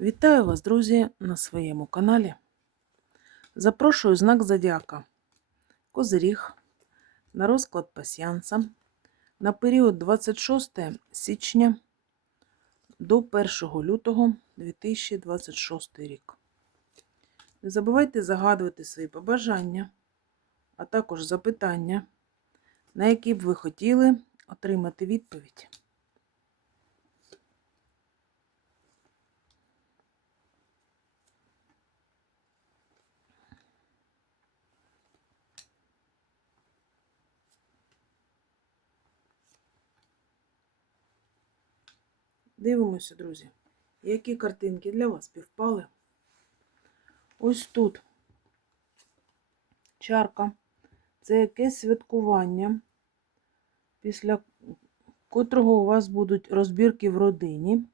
Вітаю вас, друзі, на своєму каналі. Запрошую знак Зодіака Козиріг на розклад пасіанса на період 26 січня до 1 лютого 2026 рік. Не забувайте загадувати свої побажання, а також запитання, на які б ви хотіли отримати відповідь. Дивимося, друзі, які картинки для вас співпали. Ось тут чарка. Це якесь святкування, після котрого у вас будуть розбірки в родині.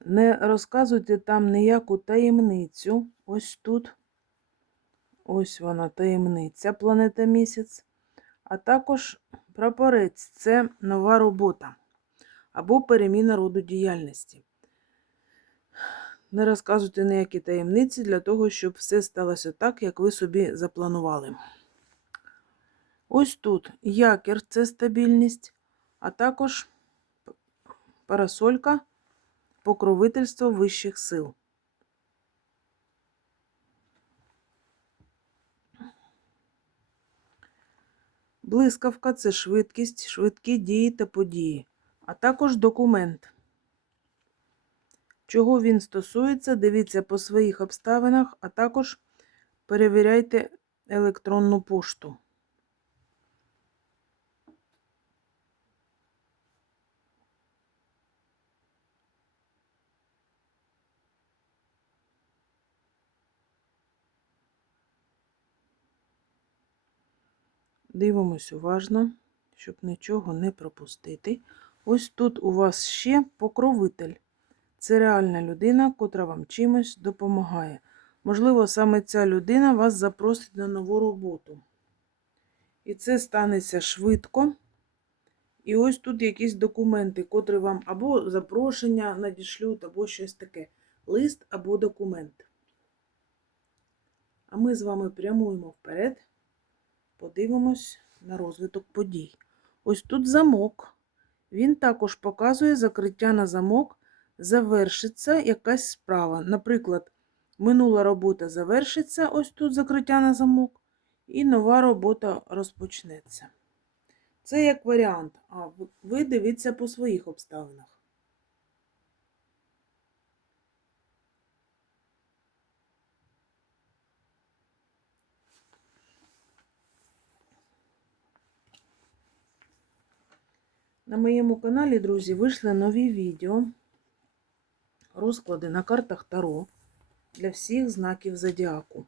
Не розказуйте там ніяку таємницю. Ось тут. Ось вона таємниця, планета місяць. А також прапорець це нова робота або переміна роду діяльності. Не розказуйте ніякі таємниці для того, щоб все сталося так, як ви собі запланували. Ось тут якір це стабільність, а також парасолька покровительство вищих сил. Блискавка це швидкість, швидкі дії та події, а також документ. Чого він стосується, дивіться по своїх обставинах, а також перевіряйте електронну пошту. Дивимось уважно, щоб нічого не пропустити. Ось тут у вас ще покровитель. Це реальна людина, котра вам чимось допомагає. Можливо, саме ця людина вас запросить на нову роботу. І це станеться швидко. І ось тут якісь документи, котрі вам або запрошення надішлють, або щось таке. Лист або документ. А ми з вами прямуємо вперед. Подивимось на розвиток подій. Ось тут замок. Він також показує закриття на замок, завершиться якась справа. Наприклад, минула робота завершиться, ось тут закриття на замок, і нова робота розпочнеться. Це як варіант, а ви дивіться по своїх обставинах. На моєму каналі, друзі, вийшли нові відео, розклади на картах Таро для всіх знаків Зодіаку.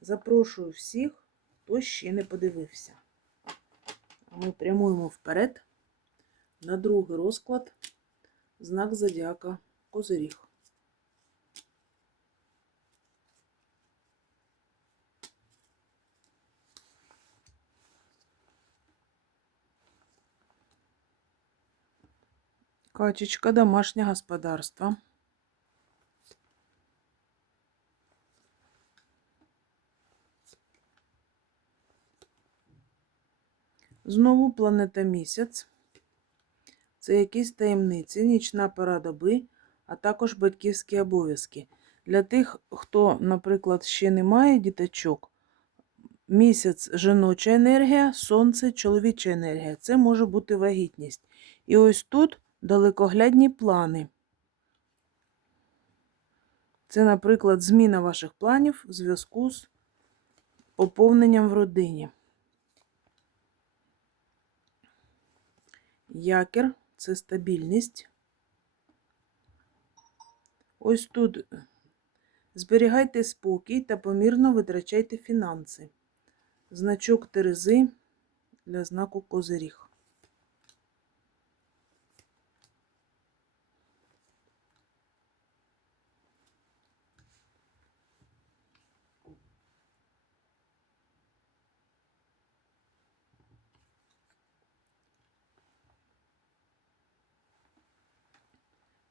Запрошую всіх, хто ще не подивився. Ми прямуємо вперед на другий розклад знак Зодіака Козиріг. Качечка, домашнє господарство. Знову планета місяць. Це якісь таємниці, нічна пора доби, а також батьківські обов'язки. Для тих, хто, наприклад, ще не має діточок, місяць жіноча енергія, сонце чоловіча енергія. Це може бути вагітність. І ось тут далекоглядні плани. Це, наприклад, зміна ваших планів в зв'язку з поповненням в родині. Якір це стабільність. Ось тут зберігайте спокій та помірно витрачайте фінанси. Значок Терези для знаку Козиріг.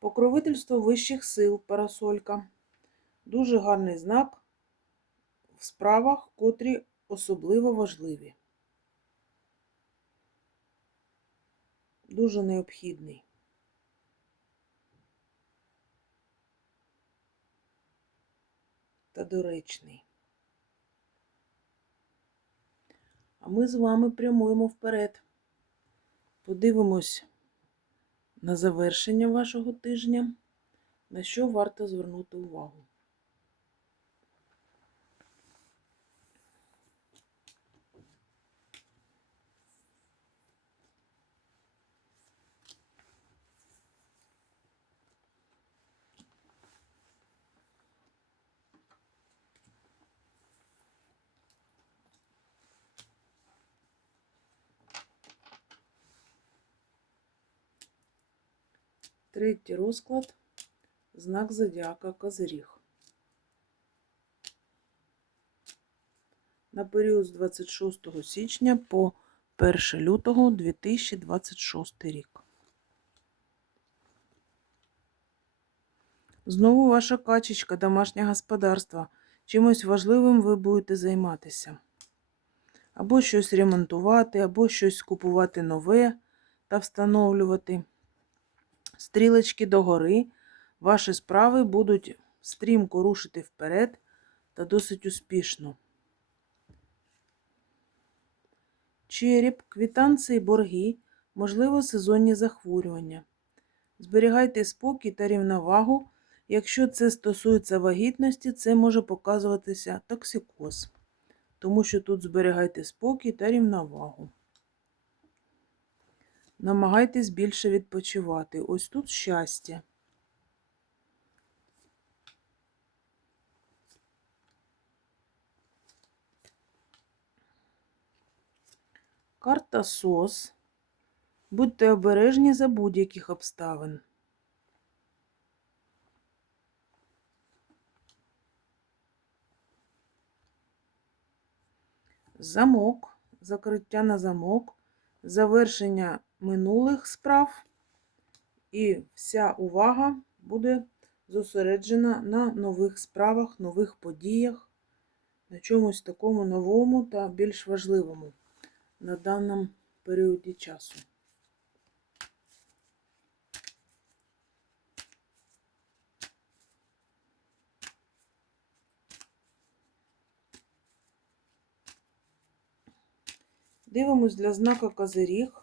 Покровительство вищих сил, парасолька. Дуже гарний знак в справах, котрі особливо важливі. Дуже необхідний. Та доречний. А ми з вами прямуємо вперед. Подивимось на завершення вашого тижня, на що варто звернути увагу. Третій розклад знак зодіака Козиріг. На період з 26 січня по 1 лютого 2026 рік. Знову ваша качечка, домашнє господарство. Чимось важливим ви будете займатися. Або щось ремонтувати, або щось купувати нове та встановлювати стрілочки догори, ваші справи будуть стрімко рушити вперед та досить успішно. Череп, квітанції, борги, можливо, сезонні захворювання. Зберігайте спокій та рівновагу. Якщо це стосується вагітності, це може показуватися токсикоз, тому що тут зберігайте спокій та рівновагу. Намагайтесь більше відпочивати. Ось тут щастя. Карта СОС. Будьте обережні за будь-яких обставин. Замок, закриття на замок, завершення минулих справ, і вся увага буде зосереджена на нових справах, нових подіях, на чомусь такому новому та більш важливому на даному періоді часу. Дивимось для знака Козиріг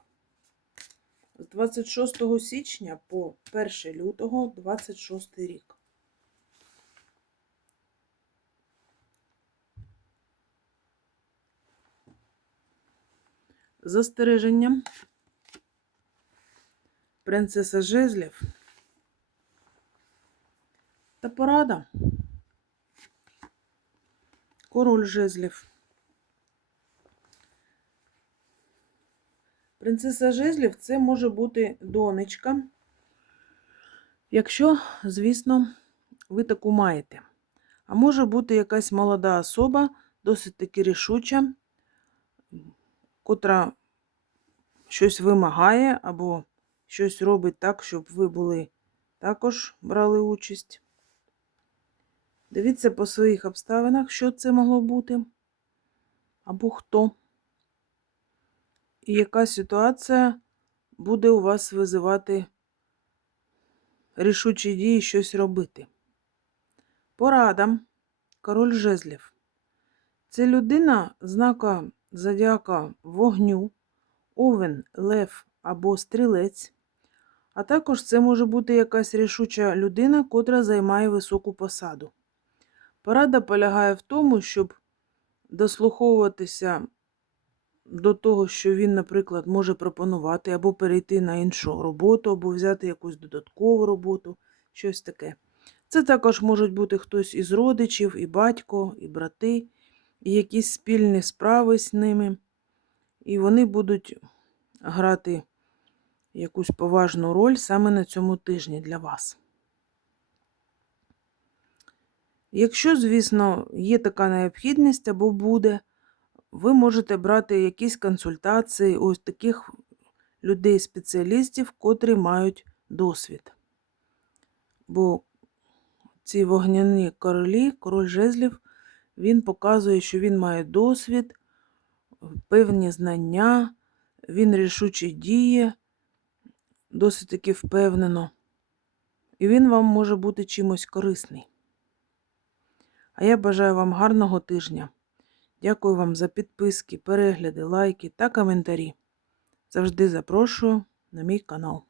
26 січня по 1 лютого 26 рік. Застереження. Принцеса Жезлів та порада. Король Жезлів. Принцеса Жезлів це може бути донечка, якщо, звісно, ви таку маєте. А може бути якась молода особа, досить таки рішуча, котра щось вимагає або щось робить так, щоб ви були також брали участь. Дивіться по своїх обставинах, що це могло бути, або хто. І яка ситуація буде у вас визивати рішучі дії щось робити. Порада, король жезлів. Це людина знака зодіака вогню, овен, лев або стрілець. А також це може бути якась рішуча людина, котра займає високу посаду. Порада полягає в тому, щоб дослуховуватися до того, що він, наприклад, може пропонувати або перейти на іншу роботу, або взяти якусь додаткову роботу, щось таке. Це також можуть бути хтось із родичів, і батько, і брати, і якісь спільні справи з ними. І вони будуть грати якусь поважну роль саме на цьому тижні для вас. Якщо, звісно, є така необхідність або буде, ви можете брати якісь консультації ось таких людей-спеціалістів, котрі мають досвід. бо ці вогняні королі, король жезлів, він показує, що він має досвід, певні знання, він рішуче діє, досить таки впевнено. І він вам може бути чимось корисний. А я бажаю вам гарного тижня. Дякую вам за підписки, перегляди, лайки та коментарі. Завжди запрошую на мій канал.